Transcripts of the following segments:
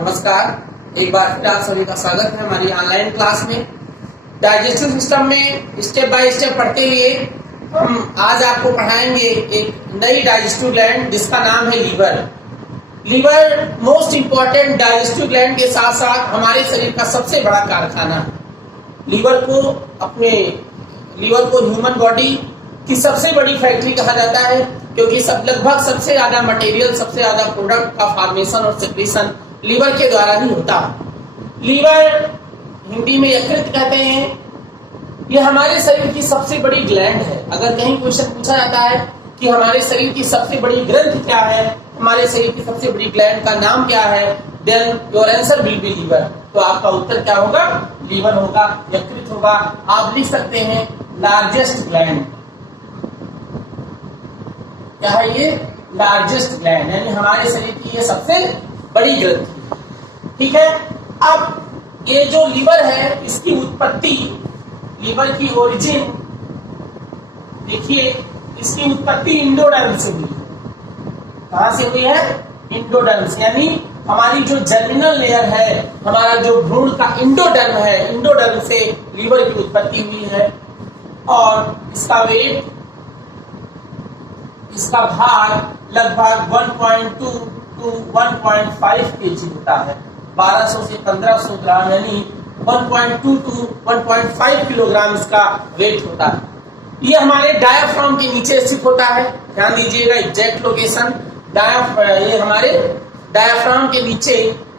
नमस्कार, एक बार फिर आप सभी का स्वागत है हमारी ऑनलाइन क्लास में। डाइजेस्टिव सिस्टम में स्टेप बाय स्टेप पढ़ते हुए हम आज आपको पढ़ाएंगे एक नई डाइजेस्टिव ग्लैंड जिसका नाम है liver. Liver most important digestive gland के साथ साथ हमारे शरीर का सबसे बड़ा कारखाना है। लीवर को ह्यूमन बॉडी की सबसे बड़ी फैक्ट्री कहा जाता है, क्योंकि लगभग सबसे ज्यादा मटेरियल, सबसे ज्यादा प्रोडक्ट का फॉर्मेशन और सेक्रेशन लीवर के द्वारा ही होता है। लीवर हिंदी में यकृत कहते हैं। यह हमारे शरीर की सबसे बड़ी ग्लैंड है। अगर कहीं क्वेश्चन पूछा जाता है कि हमारे शरीर की सबसे बड़ी ग्रंथ क्या है, हमारे शरीर की सबसे बड़ी ग्लैंड का नाम क्या है, then your answer will be liver. तो आपका उत्तर क्या होगा? लीवर होगा, यकृत होगा। आप लिख सकते हैं लार्जेस्ट ग्लैंड। क्या है ये? लार्जेस्ट ग्लैंड, यानी हमारे शरीर की ये सबसे बड़ी ग्रंथि। ठीक है। अब ये जो लीवर है, इसकी उत्पत्ति, लीवर की ओरिजिन देखिए, इसकी उत्पत्ति इंडोडर्म से हुई है। कहां से हुई है? इंडोडर्म से, यानी हमारी जो जर्मिनल लेयर है, हमारा जो भ्रूण का इंडोडर्म है, इंडोडर्म से लीवर की उत्पत्ति हुई है। और इसका वेट, इसका भार लगभग 1.2 to 1.5 kg होता है। 1200 से 1500 ग्राम, यानी 1.2 to 1.5 किलोग्राम इसका वेट होता है। ये हमारे डायाफ्राम के नीचे स्थित होता है। ध्यान दीजिएगा एग्जैक्ट लोकेशन, ये हमारे डायाफ्राम के नीचे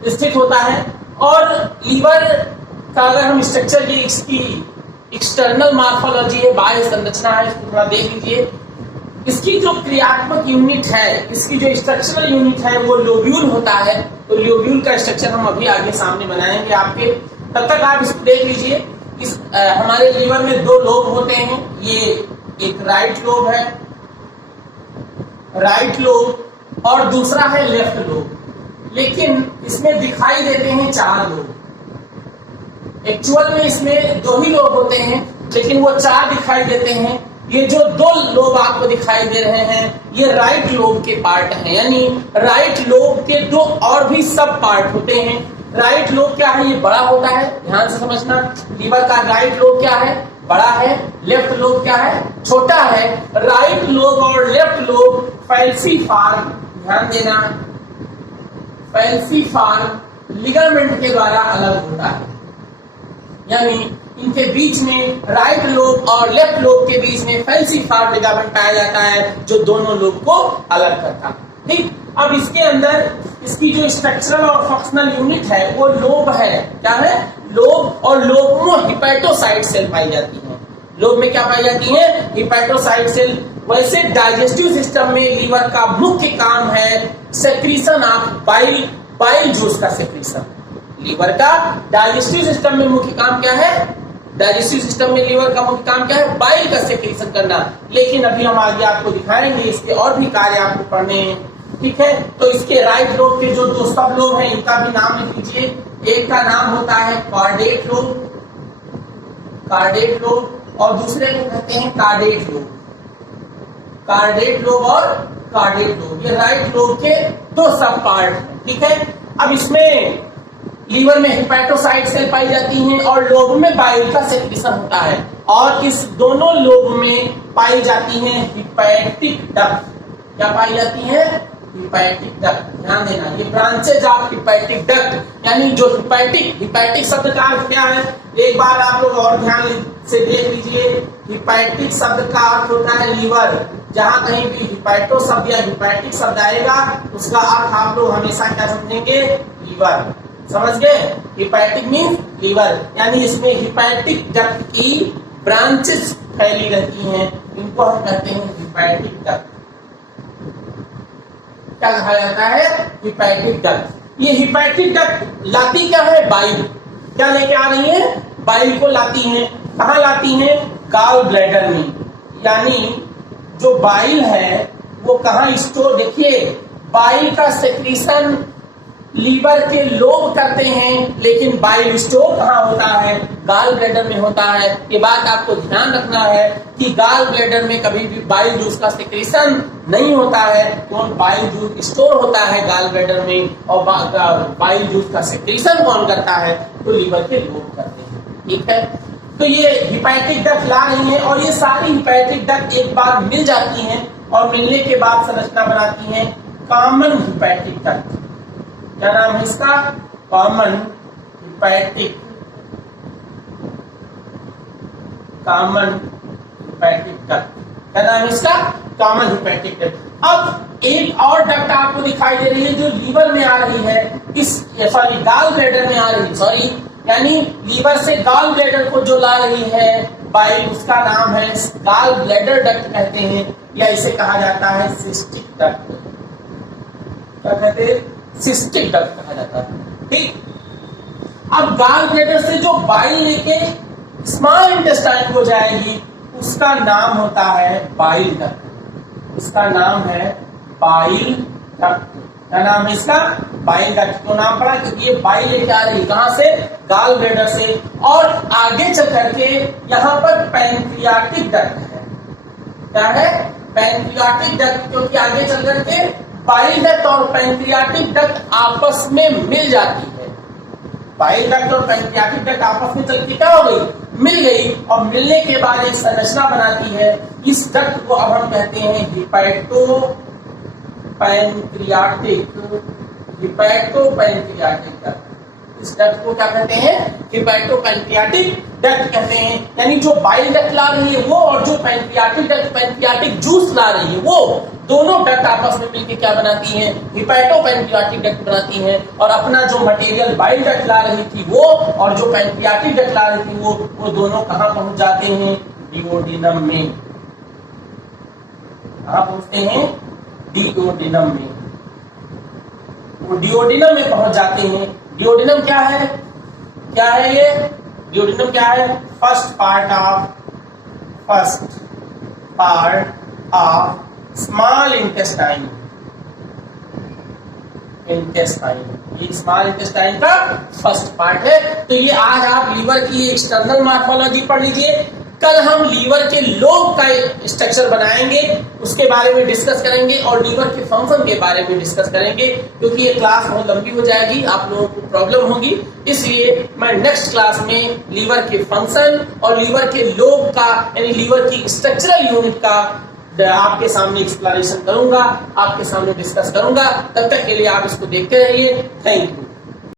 स्थित होता है। और लीवर का अगर हम स्ट्रक्चर की, इसकी एक्सटर्नल मॉर्फोलॉजी है, बाह्य संरचना है, इसको थोड़ा देख लीजिए। इसकी जो क्रियात्मक यूनिट है, इसकी जो स्ट्रक्चरल यूनिट है, वो लोब्यूल होता है। तो लोब्यूल का स्ट्रक्चर हम अभी आगे सामने बनाएंगे आपके, तब तक आप इसको देख लीजिए। हमारे लीवर में दो लोब होते हैं। ये एक राइट लोब है, राइट लोब, और दूसरा है लेफ्ट लोब। लेकिन इसमें दिखाई देते हैं 4 लोब। एक्चुअल में इसमें 2 ही लोब होते हैं, लेकिन वो 4 दिखाई देते हैं। ये जो 2 लोब आपको दिखाई दे रहे हैं, ये राइट लोब के पार्ट हैं, यानी राइट लोब के 2 और भी सब पार्ट होते हैं। राइट लोब क्या है? ये बड़ा होता है, ध्यान से समझना। लीवर का राइट लोब क्या है? बड़ा है। लेफ्ट लोब क्या है? छोटा है। राइट लोब और लेफ्ट लोब फैल्सीफार्म, ध्यान देना, फैल्सीफार्म लिगामेंट के द्वारा अलग होता है। यानी इनके बीच में, राइट लोब और लेफ्ट लोब के बीच में फैल्सीफार्म लिगामेंट पाया जाता है, जो दोनों लोब को अलग करता है। ठीक। अब इसके अंदर इसकी जो स्ट्रक्चरल और फंक्शनल यूनिट है, वो लोब है। क्या है? लोब। और लोब में हिपैटोसाइट सेल पाई जाती है। लोब में क्या पाई जाती है? Hepatocyte cell. वैसे डाइजेस्टिव सिस्टम में लीवर का मुख्य काम है secretion of bile, bile juice का सेक्रीशन। लीवर का डाइजेस्टिव सिस्टम में मुख्य काम क्या है? डाइजेस्टिव सिस्टम में लीवर का मुख्य काम क्या है? बाइल का सेक्रेशन करना। लेकिन अभी हम आगे आपको दिखाएंगे इसके और भी कार्य आपको पढ़ने हैं। ठीक है। तो इसके राइट लोब के जो 2 सब लोब हैं, इनका भी नाम लिख लीजिए। एक का नाम होता है कॉर्डेट लोब, कार्डेट लोब, और दूसरे को कहते हैं कार्डेट लोब। कार्डेट लोब और कार्डेट लोब, ये राइट लोब के 2 सब पार्ट हैं। ठीक है। अब इसमें लीवर में हिपैटोसाइट सेल पाई जाती हैं और लोब में बाइल का सेक्रेशन होता है। और इस दोनों लोब में पाई जाती हैं हिपैटिक डक्ट। क्या पाई जाती है? Hepatic duct. ध्यान देना, ये ब्रांचेज ऑफ हिपैटिक डक्ट, यानी जो हिपैटिक शब्द का अर्थ क्या है? एक बार आप लोग और ध्यान से देख लीजिए। हिपैटिक शब्द का अर्थ होता है लीवर। जहां कहीं भी हिपैटो शब्द या हिपैटिक शब्द आएगा, उसका अर्थ आप लोग हमेशा क्या समझेंगे? लीवर। समझ गए? हिपैटिक मीन लीवर, यानी इसमें हिपैटिक डक्ट की ब्रांचेस फैली रहती हैं, इनको हम कहते हैं हिपैटिक डक्ट। क्या कहा जाता है? Hepatic duct. ये हिपैटिक डक्ट लाती क्या है? बाइल। क्या लेके आ रही है? बाइल को लाती हैं। कहाँ लाती हैं? गॉल ब्लैडर में। यानी जो बाइल है वो कहाँ स्टोर, देखिए बाइल का सेक्रीशन लीवर के लोब करते हैं, लेकिन बाइल स्टोर कहाँ होता है? गाल ब्लैडर में होता है। ये बात आपको ध्यान रखना है कि गाल ब्लैडर में कभी भी बाइल जूस का सिक्रेशन नहीं होता है, तो बाइल जूस स्टोर होता है गाल ब्लैडर में, और बाइल जूस का सिक्रेशन कौन करता है? तो लीवर के लोब करते हैं। ठीक है, तो ये हिपैटिक डक्ट ला रही है, और ये सारी हिपैटिक डक्ट एक बार मिल जाती हैं, और मिलने के बाद संरचना बनाती हैं कॉमन हिपैटिक डक्ट। क्या नाम है इसका? Common hepatic duct. क्या नाम है इसका? Common hepatic duct. अब एक और डक्ट आपको दिखाई दे रही है जो लीवर में आ रही है, गाल ब्लैडर में आ रही है, यानी लीवर से गाल ब्लैडर को जो ला रही है बाइल, उसका नाम है गाल ब्लैडर डक्ट कहते हैं, या इसे कहा जाता है सिस्टिक डक्ट। क्या कहते हैं? सिस्टिक डक्ट कहा जाता है। ठीक, अब गाल ब्लैडर से जो बाइल लेके स्मॉल इंटेस्टाइन को जाएगी, उसका नाम होता है बाइल डक्ट। उसका नाम है बाइल डक्ट। क्या नाम है इसका? Bile duct. तो नाम पड़ा क्योंकि ये बाइल लेके आ रही कहां से? गाल ब्लैडर से, और आगे चल करके यहाँ पर पैंक्रियाटिक डक्ट है। क्या है? पैंक्रियाटिक डक्ट, क्योंकि आगे चल करके बाइल डक्ट और पैंक्रियाटिक डक्ट आपस में मिल जाती है। बाइल डक्ट और पैंक्रियाटिक डक्ट आपस में चल के क्या हो गई? मिल गई, और मिलने के बाद एक संरचना बनाती है। इस डक्ट को अब हम कहते हैं हिपैटो पैंक्रियाटिक डक्ट। इस डक्ट को क्या कहते हैं? हिपैटो पैंक्रियाटिक डक्ट कहते हैं। यानी जो बाइल डक्ट ला रही है वो, और जो पैंक्रियाटिक डक्ट पैंक्रियाटिक जूस ला रही है वो, दोनों डक्ट आपस में मिलकर क्या बनाती हैं? हिपैटो पैंक्रियाटिक डक्ट बनाती हैं। और अपना जो मटेरियल बाइल डक्ट ला रही थी वो, और जो पैंक्रियाटिक डक्ट ला रही थी वो दोनों कहां पहुंच जाते हैं? डिओडिनम में। कहां पहुंचते हैं? डिओडिनम में। वो डिओडिनम में पहुंच जाते हैं। डिओडिनम क्या है? क्या है ये? डिओडिनम क्या है? First part of small intestine. ये स्मॉल इंटेस्टाइन का फर्स्ट पार्ट है। तो ये आज आप लीवर की एक्सटर्नल मॉर्फोलॉजी पढ़ लीजिए। कल हम लीवर के लोब का स्ट्रक्चर बनाएंगे, उसके बारे में डिस्कस करेंगे, और लीवर के फंक्शन के बारे में डिस्कस करेंगे, क्योंकि ये क्लास बहुत लंबी हो जाएगी, आप लोगों को प्रॉब्लम होगी। इसलिए मैं नेक्स्ट क्लास में लीवर के फंक्शन और लीवर के लोब का, यानी लीवर की स्ट्रक्चरल यूनिट का आपके सामने एक्सप्लेनेशन करूंगा, आपके सामने डिस्कस करूंगा। तब तक के लिए आप इसको देखते रहिए। Thank you.